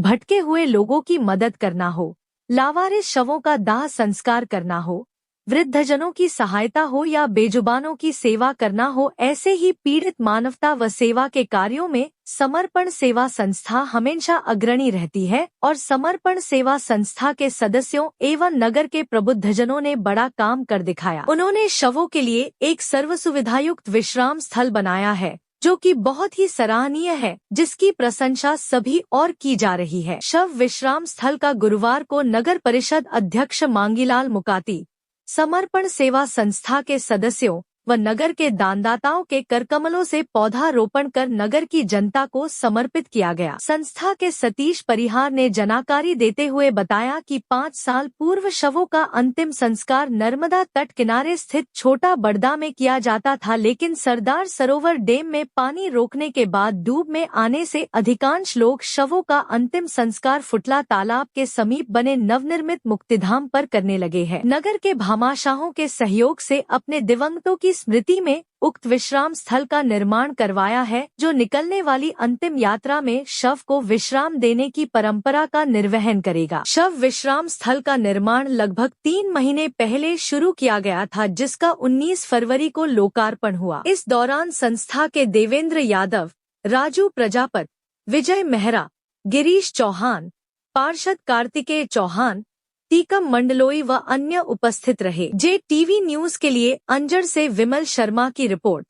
भटके हुए लोगों की मदद करना हो, लावारिस शवों का दाह संस्कार करना हो, वृद्धजनों की सहायता हो या बेजुबानों की सेवा करना हो, ऐसे ही पीड़ित मानवता व सेवा के कार्यों में समर्पण सेवा संस्था हमेशा अग्रणी रहती है और समर्पण सेवा संस्था के सदस्यों एवं नगर के प्रबुद्धजनों ने बड़ा काम कर दिखाया। उन्होंने शवों के लिए एक सर्वसुविधायुक्त विश्राम स्थल बनाया है जो कि बहुत ही सराहनीय है, जिसकी प्रशंसा सभी और की जा रही है। शव विश्राम स्थल का गुरुवार को नगर परिषद अध्यक्ष मांगीलाल मुकाती, समर्पण सेवा संस्था के सदस्यों व नगर के दानदाताओं के करकमलों से पौधारोपण कर नगर की जनता को समर्पित किया गया। संस्था के सतीश परिहार ने जानकारी देते हुए बताया कि 5 साल पूर्व शवों का अंतिम संस्कार नर्मदा तट किनारे स्थित छोटा बड़दा में किया जाता था, लेकिन सरदार सरोवर डैम में पानी रोकने के बाद डूब में आने से अधिकांश लोग शवों का अंतिम संस्कार फुटला तालाब के समीप बने नवनिर्मित मुक्तिधाम पर करने लगे हैं। नगर के भामाशाहों के सहयोग से अपने दिवंगतों की स्मृति में उक्त विश्राम स्थल का निर्माण करवाया है, जो निकलने वाली अंतिम यात्रा में शव को विश्राम देने की परंपरा का निर्वहन करेगा। शव विश्राम स्थल का निर्माण लगभग 3 महीने पहले शुरू किया गया था, जिसका 19 फरवरी को लोकार्पण हुआ। इस दौरान संस्था के देवेंद्र यादव, राजू प्रजापत, विजय मेहरा, गिरीश चौहान, पार्षद कार्तिकेय चौहान, टीकम मंडलोई व अन्य उपस्थित रहे। JTV न्यूज के लिए अंजड़ से विमल शर्मा की रिपोर्ट।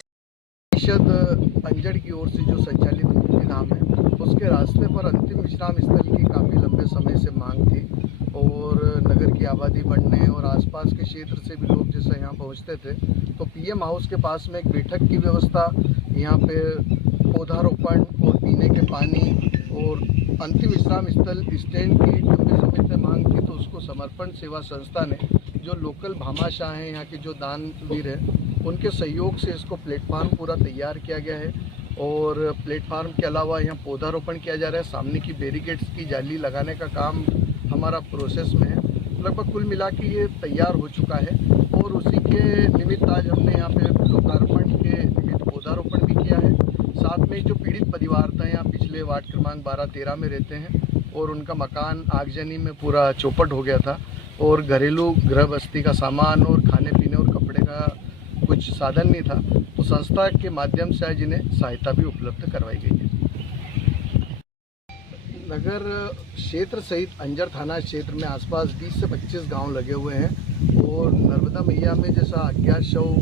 परिषद अंजड़ की ओर से जो संचालित मुक्तिधाम है, उसके रास्ते पर अंतिम विश्राम स्थल की काफ़ी लंबे समय से मांग थी और नगर की आबादी बढ़ने और आसपास के क्षेत्र से भी लोग जैसे यहाँ पहुँचते थे, तो PM हाउस के पास में एक बैठक की व्यवस्था, यहाँ पे पौधारोपण और पीने के पानी और अंतिम विश्राम स्थल स्टैंड की लंबे समय से मांग थी, तो उसको समर्पण सेवा संस्था ने, जो लोकल भामाशाह हैं, यहाँ के जो दानवीर हैं, उनके सहयोग से इसको प्लेटफार्म पूरा तैयार किया गया है और प्लेटफार्म के अलावा यहाँ पौधारोपण किया जा रहा है। सामने की बैरिकेड्स की जाली लगाने का काम हमारा प्रोसेस में है। लगभग कुल मिला के ये तैयार हो चुका है और उसी के निमित्त आज हमने यहाँ पे लोकार्पण के निमित्त पौधारोपण भी किया है। साथ में जो पीड़ित परिवार था, यहाँ पिछले वार्ड क्रमांक 12-13 में रहते हैं और उनका मकान आगजनी में पूरा चौपट हो गया था और घरेलू गृह बस्ती का सामान और खाने पीने और कपड़े का कुछ साधन नहीं था, तो संस्था के माध्यम से आज इन्हें सहायता भी उपलब्ध करवाई गई है। नगर क्षेत्र सहित अंजड़ थाना क्षेत्र में आसपास 20 से 25 गांव लगे हुए हैं और नर्मदा मैया में जैसा अज्ञात शव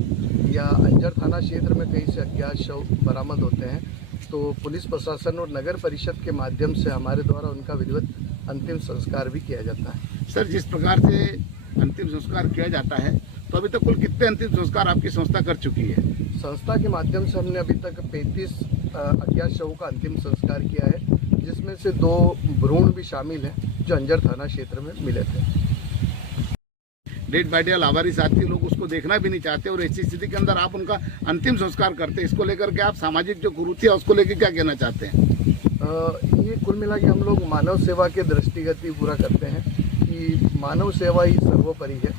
या अंजड़ थाना क्षेत्र में कहीं से अज्ञात शव बरामद होते हैं, तो पुलिस प्रशासन और नगर परिषद के माध्यम से हमारे द्वारा उनका विधिवत अंतिम संस्कार भी किया जाता है। सर, जिस प्रकार से अंतिम संस्कार किया जाता है, तो अभी तक कुल कितने अंतिम संस्कार आपकी संस्था कर चुकी है? संस्था के माध्यम से हमने अभी तक 35 अज्ञात शवों का अंतिम संस्कार किया है, जिसमें से 2 भ्रूण भी शामिल हैं जो अंजड़ थाना क्षेत्र में मिले थे। डेड बॉडी लावारिस साथी लोग उसको देखना भी नहीं चाहते और ऐसी स्थिति के अंदर आप उनका अंतिम संस्कार करते हैं, इसको लेकर के आप सामाजिक जो कुरीति है उसको लेकर क्या कहना चाहते हैं? ये कुल मिला के हम लोग मानव सेवा के दृष्टिगत ही पूरा करते हैं कि मानव सेवा ही सर्वोपरि है।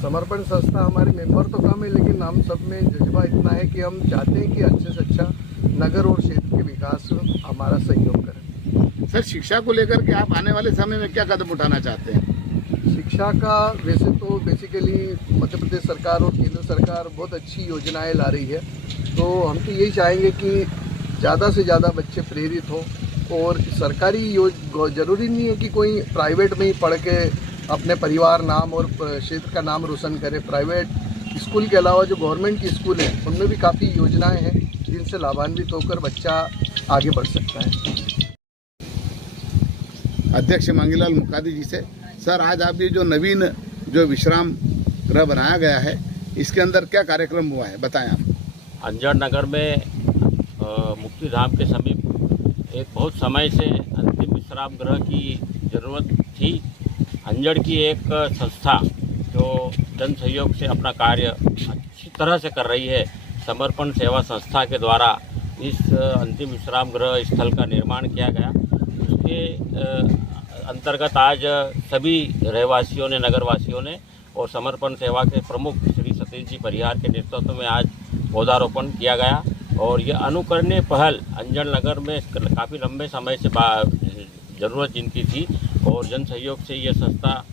समर्पण संस्था हमारे मेंबर तो कम है, लेकिन हम सब में जज्बा इतना है कि हम चाहते हैं कि अच्छे से अच्छा नगर और क्षेत्र के विकास में हमारा सहयोग करें। सर, शिक्षा को लेकर के आप आने वाले समय में क्या कदम उठाना चाहते हैं? शिक्षा का वैसे तो बेसिकली मध्य प्रदेश सरकार और केंद्र सरकार बहुत अच्छी योजनाएं ला रही है, तो हम तो यही चाहेंगे कि ज़्यादा से ज़्यादा बच्चे प्रेरित हों और सरकारी जरूरी नहीं है कि कोई प्राइवेट में ही पढ़ के अपने परिवार नाम और क्षेत्र का नाम रोशन करे। प्राइवेट स्कूल के अलावा जो गवर्नमेंट की स्कूल हैं, उनमें भी काफ़ी योजनाएं हैं जिनसे लाभान्वित होकर बच्चा आगे बढ़ सकता है। अध्यक्ष मांगीलाल मुकाती जी से, सर, आज आप ये जो नवीन जो विश्राम गृह बनाया गया है, इसके अंदर क्या कार्यक्रम हुआ है, बताएं आप। अंजड़ नगर में मुक्तिधाम के समीप एक बहुत समय से अंतिम विश्राम गृह की ज़रूरत थी। अंजड़ की एक संस्था जो जन सहयोग से अपना कार्य अच्छी तरह से कर रही है, समर्पण सेवा संस्था के द्वारा इस अंतिम विश्राम गृह स्थल का निर्माण किया गया। उसके अंतर्गत आज सभी रहवासियों ने, नगरवासियों ने और समर्पण सेवा के प्रमुख श्री सतीश जी परिहार के नेतृत्व में आज पौधारोपण किया गया और यह अनुकरणीय पहल अंजड़ नगर में काफ़ी लंबे समय से ज़रूरत जिनकी थी, और जन सहयोग से ये संस्था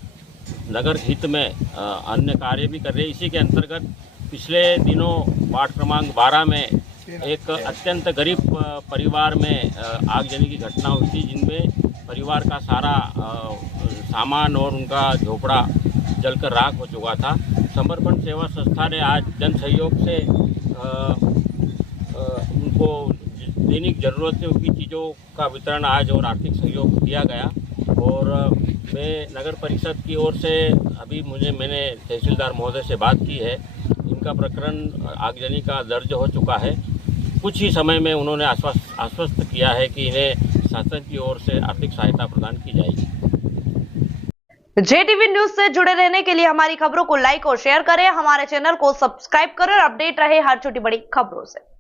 नगर हित में अन्य कार्य भी कर रही है। इसी के अंतर्गत पिछले दिनों वार्ड क्रमांक 12 में एक अत्यंत गरीब परिवार में आगजनी की घटना हुई थी, जिनमें परिवार का सारा सामान और उनका झोपड़ा जलकर राख हो चुका था। समर्पण सेवा संस्था ने आज जन सहयोग से उनको दैनिक ज़रूरतों की चीज़ों का वितरण आज और आर्थिक सहयोग दिया गया। और मैं नगर परिषद की ओर से अभी मैंने तहसीलदार महोदय से बात की है। इनका प्रकरण आगजनी का दर्ज हो चुका है। कुछ ही समय में उन्होंने आश्वस्त किया है कि इन्हें शासन की ओर से आर्थिक सहायता प्रदान की जाएगी। JTV न्यूज से जुड़े रहने के लिए हमारी खबरों को लाइक और शेयर करें, हमारे चैनल को सब्सक्राइब करें और अपडेट रहे हर छोटी बड़ी खबरों से।